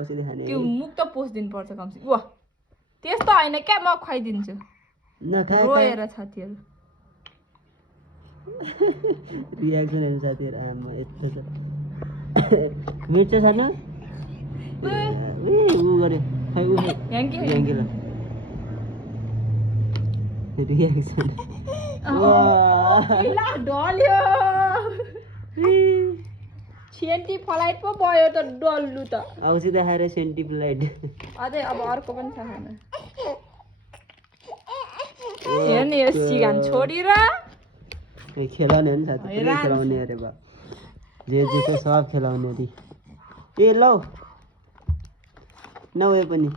औषधि खाने त्यो मुख त पोस्दिनु पर्छ कमसे वा त्यस्तो हैन क्या म खुवाइदिन्छु रोएर छातीहरु रियाक्सन हेर्नु साथीहरु आमा यस्तो छ मिर्च सानो उ गर्यो खै उ याङ्की याङ्की ल रियाक्सन इला डल्यो सेन्टी फ्लाइट पो भयो त डल्लु त औषधि खाएर सेन्टी फ्लाइट अझै अब अर्को पनि छ हैन हेर्न यो सिगान छोडी र खेलाउने हो नि साथी पुरै खेलाउने अरे बा जे छ सब खेलाउने अरे ए लौ न यो पनि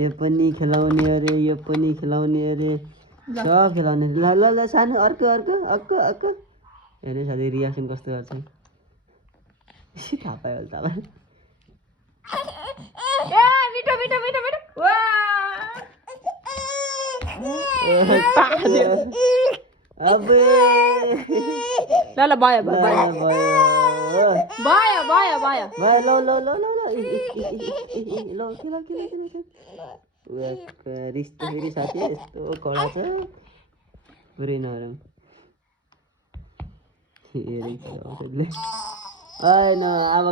यो पनि खेलाउने अरे यो पनि खेलाउने अरे सब खेलाउने ल ल ल सानो अर्को हेर्नु साथी रियाक्सन कस्तो गर्छ थाहा पायो होला ए मिठो मिठो मिठो मिठो वा अबे ल ल भयो भयो भयो ल रिस्तो फेरि साथी यस्तो कडा छ पुरै नरम हेरेको छैन अब